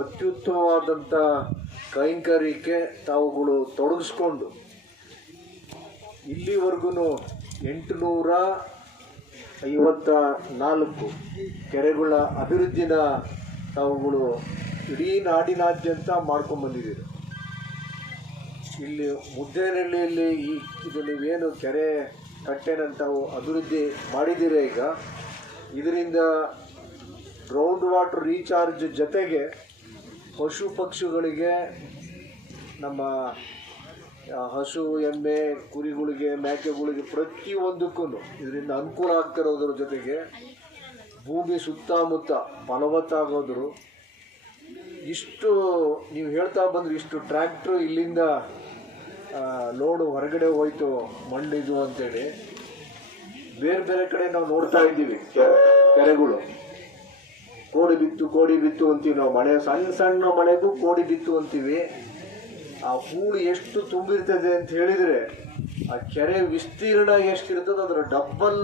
ಅತ್ಯುತ್ತಮವಾದಂಥ ಕೈಂಕರ್ಯಕ್ಕೆ ತಾವುಗಳು ತೊಡಗಿಸ್ಕೊಂಡು ಇಲ್ಲಿವರೆಗೂ 854 ಕೆರೆಗಳ ಅಭಿವೃದ್ಧಿನ ತಾವುಗಳು ಇಡೀ ನಾಡಿನಾದ್ಯಂತ ಮಾಡ್ಕೊಂಡ್ಬಂದಿದ್ದೀರಿ. ಇಲ್ಲಿ ಮುದ್ದೇನಹಳ್ಳಿಯಲ್ಲಿ ಇದು ನೀವೇನು ಕೆರೆ ಕಟ್ಟೆನಂತಾವು ಅಭಿವೃದ್ಧಿ ಮಾಡಿದ್ದೀರ. ಈಗ ಇದರಿಂದ ಗ್ರೌಂಡ್ ವಾಟರ್ ರೀಚಾರ್ಜ್ ಜೊತೆಗೆ ಪಶು ಪಕ್ಷಿಗಳಿಗೆ, ನಮ್ಮ ಹಸು ಎಮ್ಮೆ ಕುರಿಗಳಿಗೆ ಮೇಕೆಗಳಿಗೆ ಪ್ರತಿಯೊಂದಕ್ಕೂ ಇದರಿಂದ ಅನುಕೂಲ ಆಗ್ತಿರೋದ್ರ ಜೊತೆಗೆ ಭೂಮಿ ಸುತ್ತಮುತ್ತ ಫಲವತ್ತಾಗೋದ್ರು. ಇಷ್ಟು ನೀವು ಹೇಳ್ತಾ ಬಂದರೆ ಇಷ್ಟು ಟ್ರ್ಯಾಕ್ಟ್ರು ಇಲ್ಲಿಂದ ಲೋಡು ಹೊರಗಡೆ ಹೋಯ್ತು ಮಣ್ಣಿದು ಅಂತೇಳಿ ಬೇರೆ ಬೇರೆ ಕಡೆ ನಾವು ನೋಡ್ತಾ ಇದ್ದೀವಿ. ಕೆರೆಗಳು ಕೋಡಿ ಬಿತ್ತು ಅಂತೀವಿ ನಾವು. ಮಳೆ ಸಣ್ಣ ಸಣ್ಣ ಮಳೆಗೂ ಕೋಡಿ ಬಿತ್ತು ಅಂತೀವಿ. ಆ ಹೂಳು ಎಷ್ಟು ತುಂಬಿರ್ತದೆ ಅಂತ ಹೇಳಿದರೆ ಆ ಕೆರೆ ವಿಸ್ತೀರ್ಣ ಎಷ್ಟಿರ್ತದೆ ಅದರ ಡಬ್ಬಲ್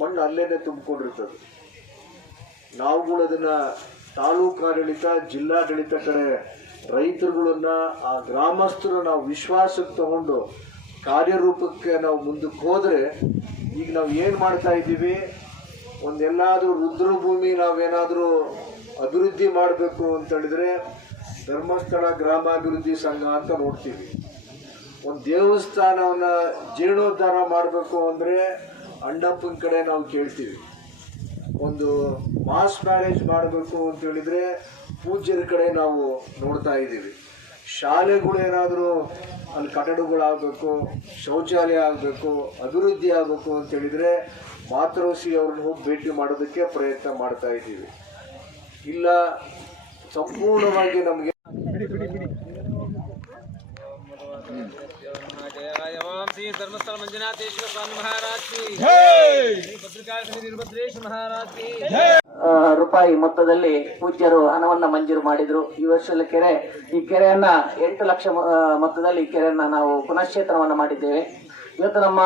ಮಣ್ಣು ಅಲ್ಲೇನೆ ತುಂಬಿಕೊಂಡಿರ್ತದೆ. ನಾವುಗಳು ಅದನ್ನು ತಾಲೂಕು ಆಡಳಿತ, ಜಿಲ್ಲಾಡಳಿತ ಕಡೆ ರೈತರುಗಳನ್ನ, ಆ ಗ್ರಾಮಸ್ಥರು ನಾವು ವಿಶ್ವಾಸಕ್ಕೆ ತಗೊಂಡು ಕಾರ್ಯರೂಪಕ್ಕೆ ನಾವು ಮುಂದಕ್ಕೆ ಹೋದರೆ, ಈಗ ನಾವು ಏನು ಮಾಡ್ತಾ ಇದ್ದೀವಿ, ಒಂದೆಲ್ಲಾದರೂ ರುದ್ರಭೂಮಿ ನಾವೇನಾದರೂ ಅಭಿವೃದ್ಧಿ ಮಾಡಬೇಕು ಅಂತೇಳಿದರೆ ಧರ್ಮಸ್ಥಳ ಗ್ರಾಮಾಭಿವೃದ್ಧಿ ಸಂಘ ಅಂತ ನೋಡ್ತೀವಿ. ಒಂದು ದೇವಸ್ಥಾನವನ್ನು ಜೀರ್ಣೋದ್ಧಾರ ಮಾಡಬೇಕು ಅಂದರೆ ಅಣ್ಣಪ್ಪನ ಕಡೆ ನಾವು ಕೇಳ್ತೀವಿ. ಒಂದು ಮಾಸ್ ಮ್ಯಾರೇಜ್ ಮಾಡಬೇಕು ಅಂತೇಳಿದರೆ ಪೂಜ್ಯರ ಕಡೆ ನಾವು ನೋಡ್ತಾ ಇದ್ದೀವಿ. ಶಾಲೆಗಳು ಏನಾದರೂ ಅಲ್ಲಿ ಕಟ್ಟಡಗಳಾಗಬೇಕು, ಶೌಚಾಲಯ ಆಗಬೇಕು, ಅಭಿವೃದ್ಧಿ ಆಗಬೇಕು ಅಂತೇಳಿದರೆ ಮಾತೃಶ್ರೀ ಅವ್ರನ್ನ ಹೋಗಿ ಭೇಟಿ ಮಾಡೋದಕ್ಕೆ ಪ್ರಯತ್ನ ಮಾಡ್ತಾ ಇದ್ದೀವಿ. ಇಲ್ಲ ಸಂಪೂರ್ಣವಾಗಿ ನಮಗೆ ಧರ್ಮಸ್ಥಳ ಮಂಜುನಾಥೇಶ್ವರ ಸ್ವಾಮಿ ಮಹಾರಾಜ್ ರೂಪಾಯಿ ಮೊತ್ತದಲ್ಲಿ ಪೂಜ್ಯರು ಹಣವನ್ನ ಮಂಜೂರು ಮಾಡಿದ್ರು. ಈ ವರ್ಷದ ಈ ಕೆರೆಯನ್ನ 8 ಲಕ್ಷ ಮೊತ್ತದಲ್ಲಿ ಈ ಕೆರೆಯನ್ನ ನಾವು ಪುನಶ್ಚೇತನವನ್ನ ಮಾಡಿದ್ದೇವೆ. ಇವತ್ತು ನಮ್ಮ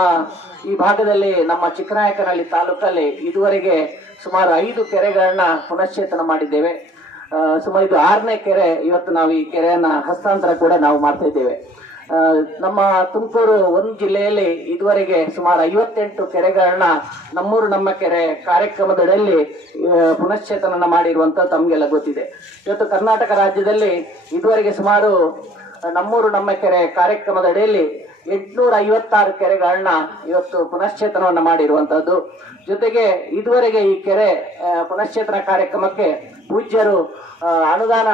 ಈ ಭಾಗದಲ್ಲಿ, ನಮ್ಮ ಚಿಕ್ಕನಾಯಕನಹಳ್ಳಿ ತಾಲೂಕಲ್ಲಿ ಇದುವರೆಗೆ ಸುಮಾರು 5 ಕೆರೆಗಳನ್ನ ಪುನಶ್ಚೇತನ ಮಾಡಿದ್ದೇವೆ. ಸುಮಾರು ಇದು 6ನೇ ಕೆರೆ. ಇವತ್ತು ನಾವು ಈ ಕೆರೆಯನ್ನ ಹಸ್ತಾಂತರ ಕೂಡ ನಾವು ಮಾಡ್ತಾ ಇದ್ದೇವೆ. ನಮ್ಮ ತುಮಕೂರು ಒಂದು ಜಿಲ್ಲೆಯಲ್ಲಿ ಇದುವರೆಗೆ ಸುಮಾರು 58 ಕೆರೆಗಳನ್ನ ನಮ್ಮೂರು ನಮ್ಮ ಕೆರೆ ಕಾರ್ಯಕ್ರಮದಲ್ಲಿ ಪುನಶ್ಚೇತನ ಮಾಡಿರುವಂತ ತಮಗೆಲ್ಲ ಗೊತ್ತಿದೆ. ಇವತ್ತು ಕರ್ನಾಟಕ ರಾಜ್ಯದಲ್ಲಿ ಇದುವರೆಗೆ ಸುಮಾರು ನಮ್ಮೂರು ನಮ್ಮ ಕೆರೆ ಕಾರ್ಯಕ್ರಮದ ಅಡಿಯಲ್ಲಿ 856 ಕೆರೆಗಳನ್ನ ಇವತ್ತು ಪುನಶ್ಚೇತನವನ್ನ ಮಾಡಿರುವಂತಹದ್ದು. ಜೊತೆಗೆ ಇದುವರೆಗೆ ಈ ಕೆರೆ ಪುನಶ್ಚೇತನ ಕಾರ್ಯಕ್ರಮಕ್ಕೆ ಪೂಜ್ಯರು ಅನುದಾನ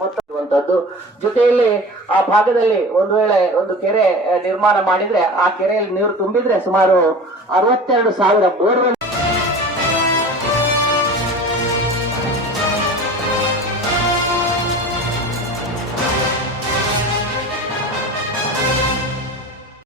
ಮೊತ್ತ ಇರುವಂತಹದ್ದು. ಜೊತೆಯಲ್ಲಿ ಆ ಭಾಗದಲ್ಲಿ ಒಂದು ವೇಳೆ ಒಂದು ಕೆರೆ ನಿರ್ಮಾಣ ಮಾಡಿದ್ರೆ, ಆ ಕೆರೆಯಲ್ಲಿ ನೀರು ತುಂಬಿದ್ರೆ ಸುಮಾರು 62,000 ಬೋರ್ವೆಲ್